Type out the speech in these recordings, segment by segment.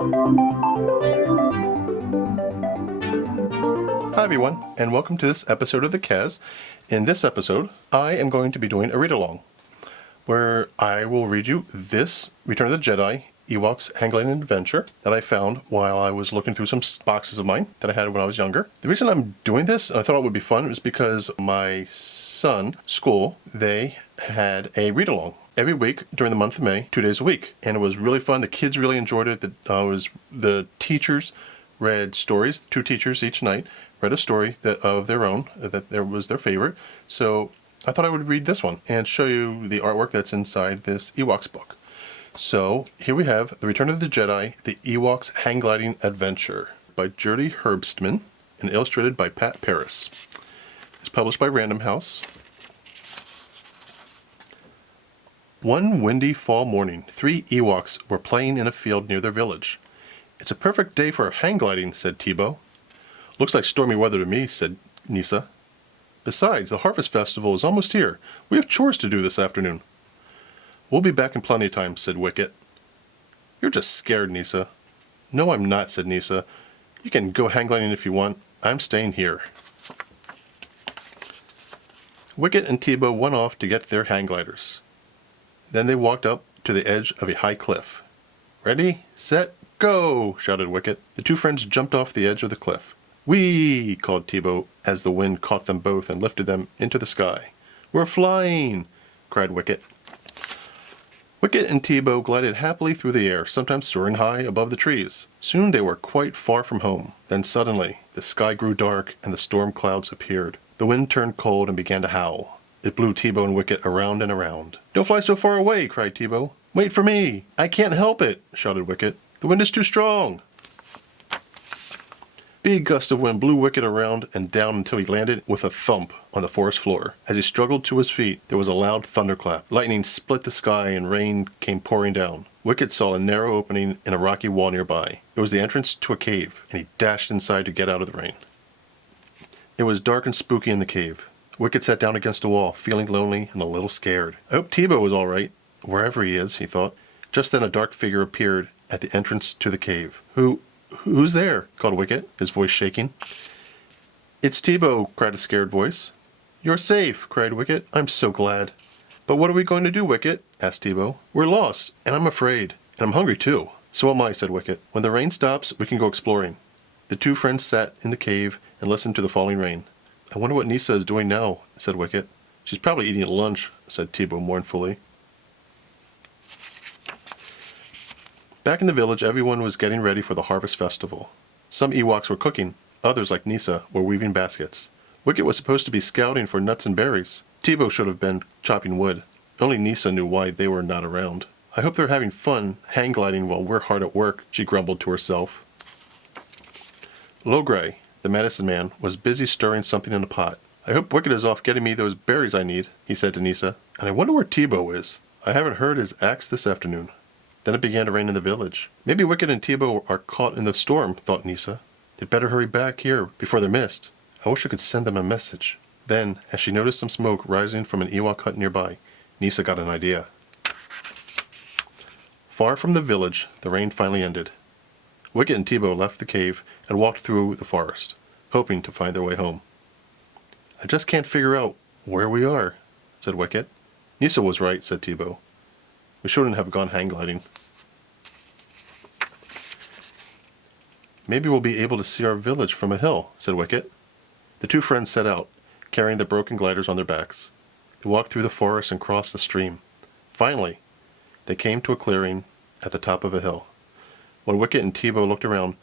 Hi everyone, and welcome to this episode of the Kaz. In this episode, I am going to be doing a read-along, where I will read you this Return of the Jedi Ewoks Hang-Gliding Adventure that I found while I was looking through some boxes of mine that I had when I was younger. The reason I'm doing this, and I thought it would be fun, is because my son's school, they had a read-along every week during the month of May, 2 days a week. And it was really fun. The kids really enjoyed it. The teachers read stories, 2 teachers each night read a story of their own that was their favorite. So I thought I would read this one and show you the artwork that's inside this Ewoks book. So here we have The Return of the Jedi, the Ewoks Hang-Gliding Adventure by Jody Herbstman and illustrated by Pat Paris. It's published by Random House. One windy fall morning, 3 Ewoks were playing in a field near their village. "It's a perfect day for hang-gliding," said Tebow. "Looks like stormy weather to me," said Nisa. "Besides, the Harvest Festival is almost here. We have chores to do this afternoon." "We'll be back in plenty of time," said Wicket. "You're just scared, Nisa." "No, I'm not," said Nisa. "You can go hang-gliding if you want. I'm staying here." Wicket and Tebow went off to get their hang-gliders. Then they walked up to the edge of a high cliff. "Ready, set, go!" shouted Wicket. The 2 friends jumped off the edge of the cliff. "Whee!" called Tebow as the wind caught them both and lifted them into the sky. "We're flying!" cried Wicket. Wicket and Tebow glided happily through the air, sometimes soaring high above the trees. Soon they were quite far from home. Then suddenly the sky grew dark and the storm clouds appeared. The wind turned cold and began to howl. It blew Tebow and Wicket around and around. "Don't fly so far away!" cried Tebow. "Wait for me!" "I can't help it!" shouted Wicket. "The wind is too strong!" Big gust of wind blew Wicket around and down until he landed with a thump on the forest floor. As he struggled to his feet, there was a loud thunderclap. Lightning split the sky and rain came pouring down. Wicket saw a narrow opening in a rocky wall nearby. It was the entrance to a cave, and he dashed inside to get out of the rain. It was dark and spooky in the cave. Wicket sat down against a wall, feeling lonely and a little scared. "I hope Tebow is all right, wherever he is," he thought. Just then a dark figure appeared at the entrance to the cave. Who's there?" called Wicket, his voice shaking. "It's Tebow," cried a scared voice. "You're safe," cried Wicket. "I'm so glad." "But what are we going to do, Wicket?" asked Tebow. "We're lost, and I'm afraid. And I'm hungry, too." "So am I," said Wicket. "When the rain stops, we can go exploring." The 2 friends sat in the cave and listened to the falling rain. "I wonder what Nisa is doing now," said Wicket. "She's probably eating lunch," said Tebow mournfully. Back in the village, everyone was getting ready for the Harvest Festival. Some Ewoks were cooking. Others, like Nisa, were weaving baskets. Wicket was supposed to be scouting for nuts and berries. Tebow should have been chopping wood. Only Nisa knew why they were not around. "I hope they're having fun hang-gliding while we're hard at work," she grumbled to herself. Logray, the medicine man, was busy stirring something in a pot. "I hope Wicket is off getting me those berries I need," he said to Nisa. "And I wonder where Tebow is. I haven't heard his axe this afternoon." Then it began to rain in the village. "Maybe Wicket and Tebow are caught in the storm," thought Nisa. "They'd better hurry back here before they're missed. I wish I could send them a message." Then, as she noticed some smoke rising from an Ewok hut nearby, Nisa got an idea. Far from the village, the rain finally ended. Wicket and Tebow left the cave and walked through the forest, hoping to find their way home. "I just can't figure out where we are," said Wicket. "Nisa was right," said Tebow. "We shouldn't have gone hang-gliding." "Maybe we'll be able to see our village from a hill," said Wicket. The 2 friends set out, carrying the broken gliders on their backs. They walked through the forest and crossed a stream. Finally, they came to a clearing at the top of a hill. When Wicket and Tebow looked around,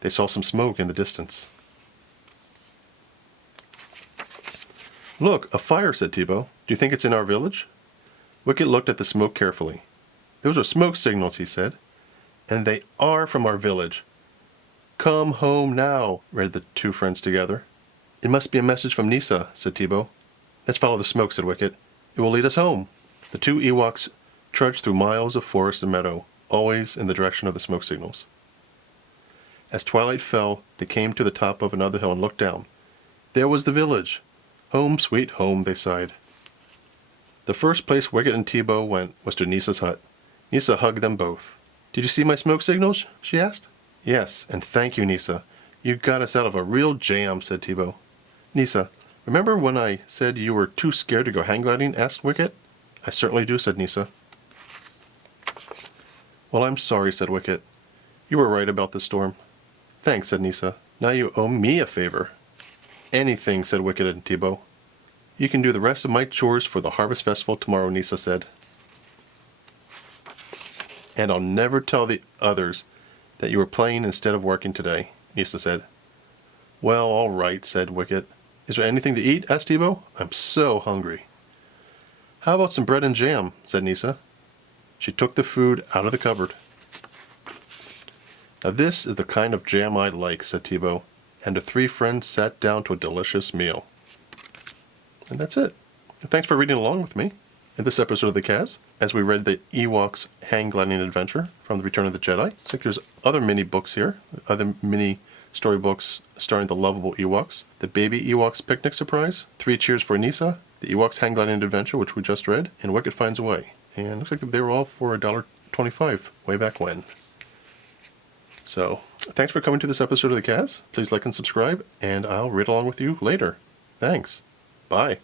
they saw some smoke in the distance. "Look, a fire," said Tebow. "Do you think it's in our village?" Wicket looked at the smoke carefully. "Those are smoke signals," he said. "And they are from our village." "Come home now," read the 2 friends together. "It must be a message from Nisa," said Tebow. "Let's follow the smoke," said Wicket. "It will lead us home." The 2 Ewoks trudged through miles of forest and meadow, always in the direction of the smoke signals. As twilight fell, they came to the top of another hill and looked down. There was the village. "Home, sweet home," they sighed. The first place Wicket and Tebow went was to Nisa's hut. Nisa hugged them both. Did you see my smoke signals? She asked. Yes, and thank you, Nisa. You got us out of a real jam, said Teebo. Nisa, remember when I said you were too scared to go hang gliding? Asked Wicket. I certainly do, said Nisa. Well, I'm sorry, said Wicket. You were right about the storm. Thanks, said Nisa. Now you owe me a favor. Anything, said Wicket and Teebo. You can do the rest of my chores for the Harvest Festival tomorrow, Nisa said. And I'll never tell the others that you were playing instead of working today, Nisa said. Well, all right, said Wicket. Is there anything to eat? Asked Teebo. I'm so hungry. How about some bread and jam? Said Nisa. She took the food out of the cupboard. Now this is the kind of jam I like, said Teebo, and the three friends sat down to a delicious meal. And that's it. And thanks for reading along with me in this episode of the Kaz, as we read the Ewoks hang gliding adventure from The Return of the Jedi. Looks like there's other mini books here, other mini storybooks starring the lovable Ewoks. The Baby Ewoks Picnic Surprise, 3 Cheers for Nisa, the Ewoks hang gliding adventure, which we just read, and Wicket Finds a Way. And looks like they were all for $1.25 way back when. So, thanks for coming to this episode of the Kaz. Please like and subscribe, and I'll read along with you later. Thanks. Bye.